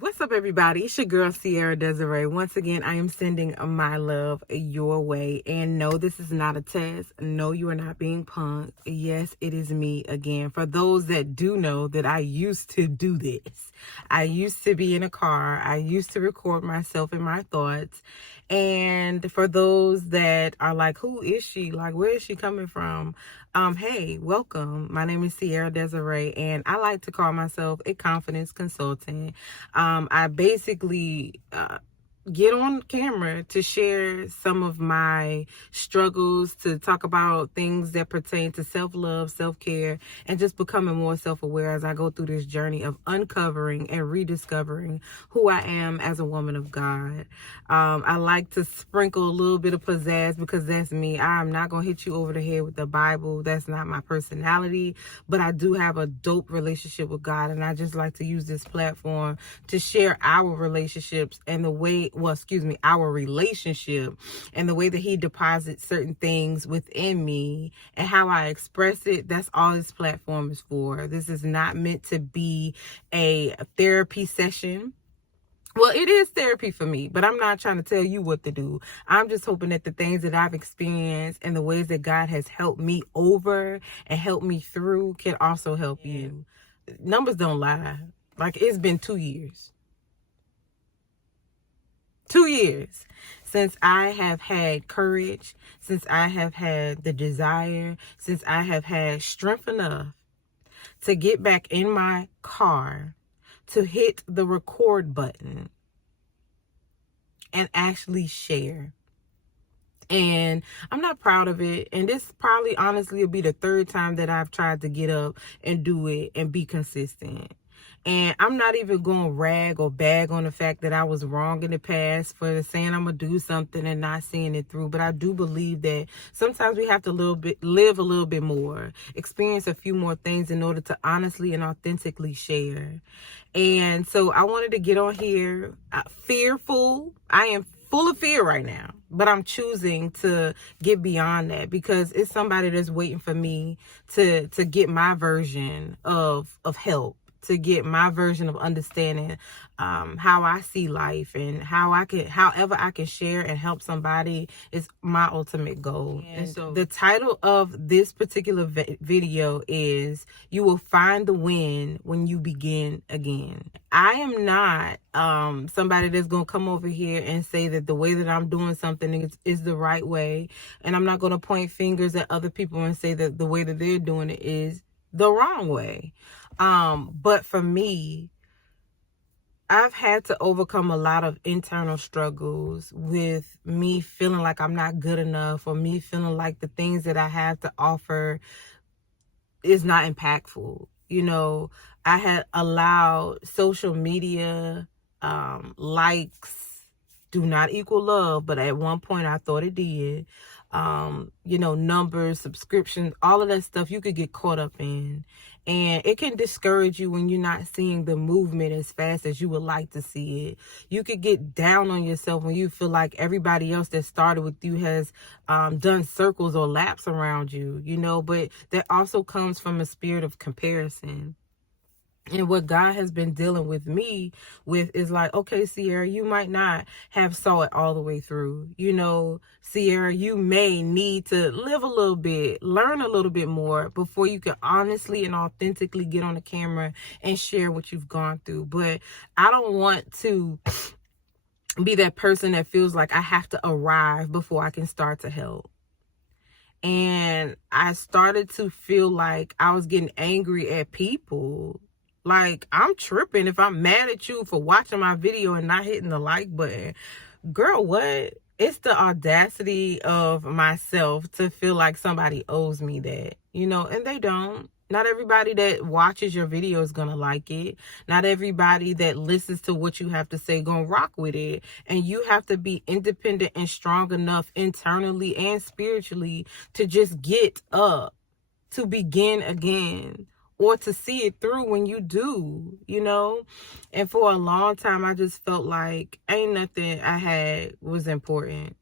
What's up, everybody? It's your girl, Ci'Ara Desiree. Once again, I am sending my love your way. And no, this is not a test. No, you are not being punked. Yes, it is me again. For those that do know that I used to do this. I used to be in a car. I used to record myself and my thoughts. And for those that are like, who is she? Like, where is she coming from? Hey, welcome. My name is Ci'Ara Desiree, and I like to call myself a confidence consultant. I basically get on camera to share some of my struggles, to talk about things that pertain to self-love, self-care, and just becoming more self-aware as I go through this journey of uncovering and rediscovering who I am as a woman of God. I like to sprinkle a little bit of pizzazz because that's me. I'm not going to hit you over the head with the Bible. That's not my personality, but I do have a dope relationship with God, and I just like to use this platform to share our relationships and our relationship and the way that He deposits certain things within me and how I express it. That's all this platform is for. This is not meant to be a therapy session. Well, it is therapy for me, but I'm not trying to tell you what to do. I'm just hoping that the things that I've experienced and the ways that God has helped me over and helped me through can also help you. Numbers don't lie. Like, it's been 2 years. 2 years since I have had courage, since I have had the desire, since I have had strength enough to get back in my car, to hit the record button and actually share. And I'm not proud of it. And this probably honestly will be the third time that I've tried to get up and do it and be consistent. And I'm not even going to rag or bag on the fact that I was wrong in the past for saying I'm going to do something and not seeing it through. But I do believe that sometimes we have to live a little bit more, experience a few more things in order to honestly and authentically share. And so I wanted to get on here fearful. I am full of fear right now, but I'm choosing to get beyond that because it's somebody that's waiting for me to get my version of help, to get my version of understanding how I see life and however I can share and help somebody is my ultimate goal. And so the title of this particular video is "You Will Find the Win When You Begin Again." I am not somebody that's going to come over here and say that the way that I'm doing something is the right way. And I'm not going to point fingers at other people and say that the way that they're doing it is the wrong way. But for me, I've had to overcome a lot of internal struggles with me feeling like I'm not good enough, or me feeling like the things that I have to offer is not impactful. You know, I had allowed social media, likes do not equal love, but at one point I thought it did. Numbers, subscriptions, all of that stuff you could get caught up in. And it can discourage you when you're not seeing the movement as fast as you would like to see it. You could get down on yourself when you feel like everybody else that started with you has done circles or laps around you, but that also comes from a spirit of comparison. And what God has been dealing with me with is like, okay, Ci'Ara, you might not have saw it all the way through. Ci'Ara, you may need to live a little bit, learn a little bit more before you can honestly and authentically get on the camera and share what you've gone through. But I don't want to be that person that feels like I have to arrive before I can start to help. And I started to feel like I was getting angry at people. Like, I'm tripping if I'm mad at you for watching my video and not hitting the like button. Girl, what? It's the audacity of myself to feel like somebody owes me that, and they don't. Not everybody that watches your video is going to like it. Not everybody that listens to what you have to say going to rock with it. And you have to be independent and strong enough internally and spiritually to just get up, to begin again, or to see it through when you do, And for a long time, I just felt like ain't nothing I had was important.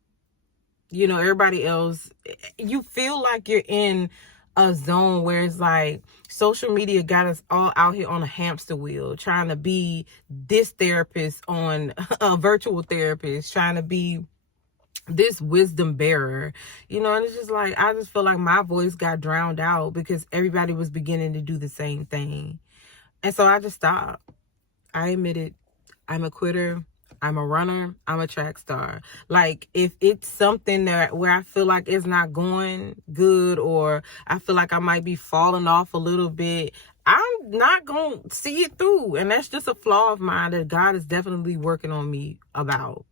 Everybody else, you feel like you're in a zone where it's like social media got us all out here on a hamster wheel, trying to be this therapist on a virtual therapist, trying to be this wisdom bearer, and it's just like, I just feel like my voice got drowned out because everybody was beginning to do the same thing. And so I just stopped. I admit it. I'm a quitter. I'm a runner. I'm a track star. Like, if it's something where I feel like it's not going good, or I feel like I might be falling off a little bit, I'm not going to see it through. And that's just a flaw of mine that God is definitely working on me about.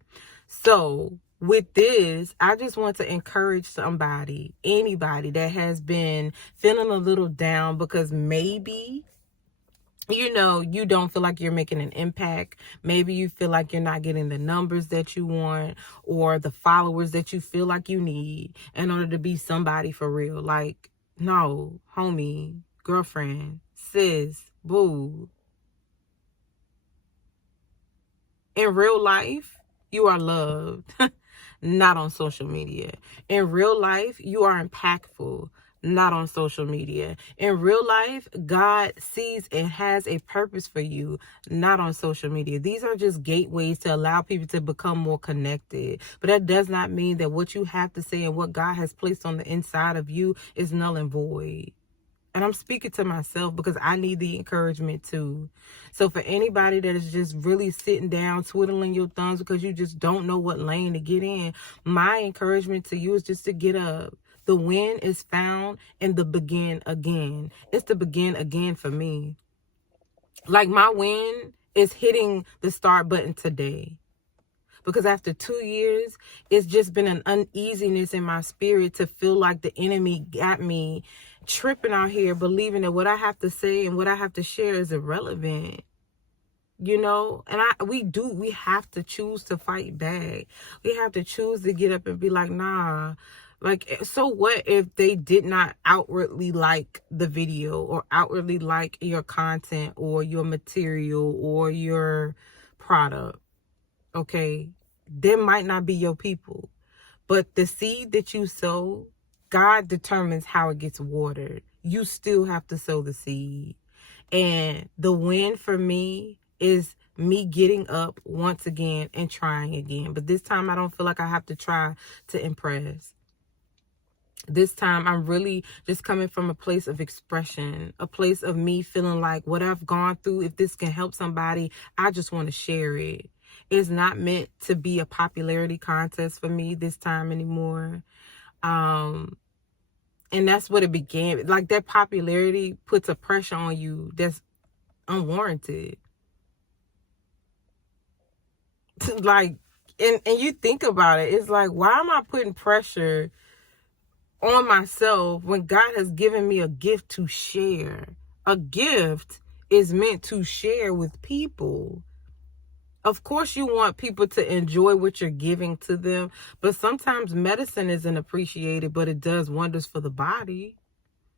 So with this, I just want to encourage anybody that has been feeling a little down because maybe, you don't feel like you're making an impact. Maybe you feel like you're not getting the numbers that you want or the followers that you feel like you need in order to be somebody for real. Like, no, homie, girlfriend, sis, boo. In real life, you are loved, not on social media. In real life, you are impactful, not on social media. In real life, God sees and has a purpose for you, not on social media. These are just gateways to allow people to become more connected. But that does not mean that what you have to say and what God has placed on the inside of you is null and void. And I'm speaking to myself because I need the encouragement too. So for anybody that is just really sitting down, twiddling your thumbs because you just don't know what lane to get in, my encouragement to you is just to get up. The win is found in the begin again. It's the begin again for me. Like, my win is hitting the start button today. Because after 2 years, it's just been an uneasiness in my spirit to feel like the enemy got me tripping out here, believing that what I have to say and what I have to share is irrelevant. And we have to choose to fight back. We have to choose to get up and be like, nah. Like, so what if they did not outwardly like the video or outwardly like your content or your material or your product? Okay, they might not be your people, but the seed that you sow, God determines how it gets watered. You still have to sow the seed. And the win for me is me getting up once again and trying again. But this time I don't feel like I have to try to impress. This time I'm really just coming from a place of expression, a place of me feeling like what I've gone through, if this can help somebody, I just want to share it. It's not meant to be a popularity contest for me this time anymore. And that's what it began. Like, that popularity puts a pressure on you that's unwarranted. Like, and you think about it, it's like, why am I putting pressure on myself when God has given me a gift to share? A gift is meant to share with people. Of course, you want people to enjoy what you're giving to them, but sometimes medicine isn't appreciated, but it does wonders for the body.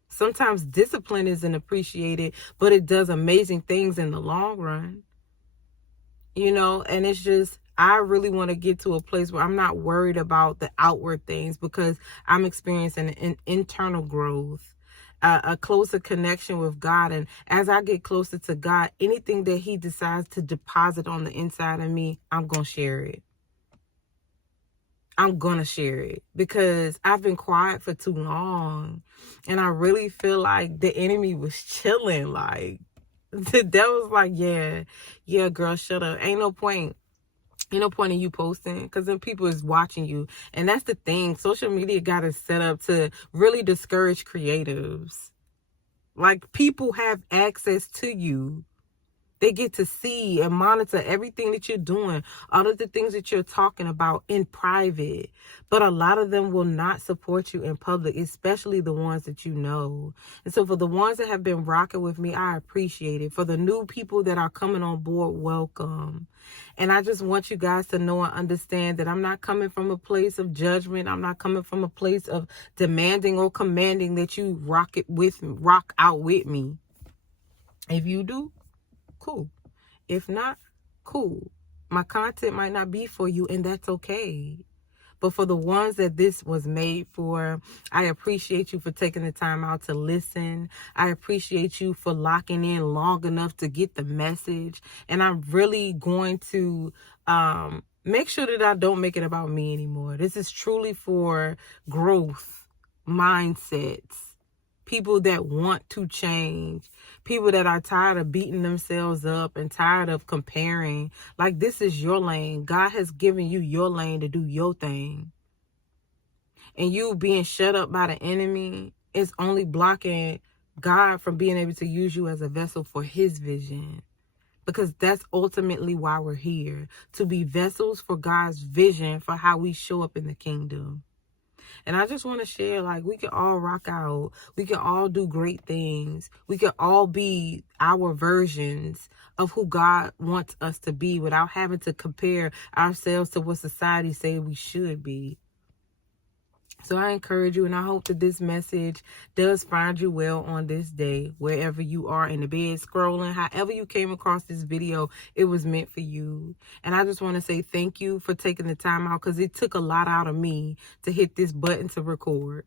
Sometimes discipline isn't appreciated, but it does amazing things in the long run. And it's just, I really want to get to a place where I'm not worried about the outward things because I'm experiencing an internal growth. A closer connection with God. And as I get closer to God, anything that he decides to deposit on the inside of me, I'm going to share it. I'm going to share it because I've been quiet for too long. And I really feel like the enemy was chilling. Like, the devil's like, yeah, girl, shut up. Ain't no point in you posting because then people is watching you. And that's the thing. Social media got us set up to really discourage creatives. Like, people have access to you. They get to see and monitor everything that you're doing, all of the things that you're talking about in private. But a lot of them will not support you in public, especially the ones that you know. And so for the ones that have been rocking with me, I appreciate it. For the new people that are coming on board, welcome. And I just want you guys to know and understand that I'm not coming from a place of judgment. I'm not coming from a place of demanding or commanding that you rock out with me. If you do, cool. If not, cool. My content might not be for you, and that's okay. but for the ones that this was made for, I appreciate you for taking the time out to listen. I appreciate you for locking in long enough to get the message. And I'm really going to make sure that I don't make it about me anymore. This is truly for growth mindsets. People that want to change, people that are tired of beating themselves up and tired of comparing. Like, this is your lane. God has given you your lane to do your thing. And you being shut up by the enemy is only blocking God from being able to use you as a vessel for his vision. Because that's ultimately why we're here, to be vessels for God's vision for how we show up in the kingdom. And I just want to share, like, we can all rock out. We can all do great things. We can all be our versions of who God wants us to be without having to compare ourselves to what society say we should be. So I encourage you, and I hope that this message does find you well on this day, wherever you are in the bed, scrolling, however you came across this video, it was meant for you. And I just want to say thank you for taking the time out, because it took a lot out of me to hit this button to record.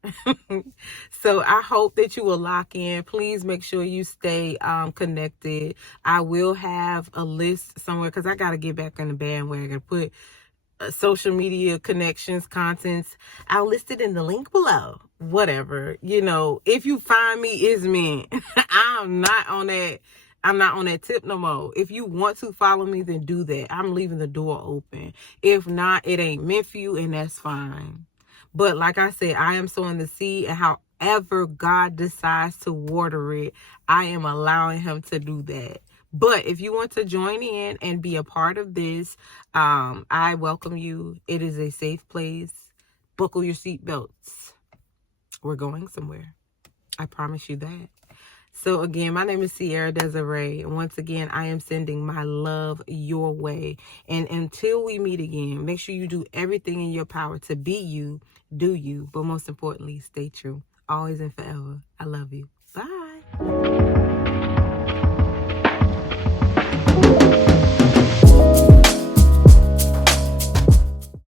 So I hope that you will lock in. Please make sure you stay connected. I will have a list somewhere, because I got to get back on the bandwagon, put social media connections, contents, I'll list it in the link below. Whatever, if you find me, it's me. I'm not on that tip no more. If you want to follow me, then do that. I'm leaving the door open. If not, it ain't meant for you, and that's fine. But like I said, I am sowing the seed, and however God decides to water it, I am allowing him to do that. But if you want to join in and be a part of this, I welcome you. It is a safe place. Buckle your seatbelts. We're going somewhere. I promise you that. So again, my name is Ci'Ara Desiree. And once again, I am sending my love your way. And until we meet again, make sure you do everything in your power to be you, do you, but most importantly, stay true. Always and forever. I love you.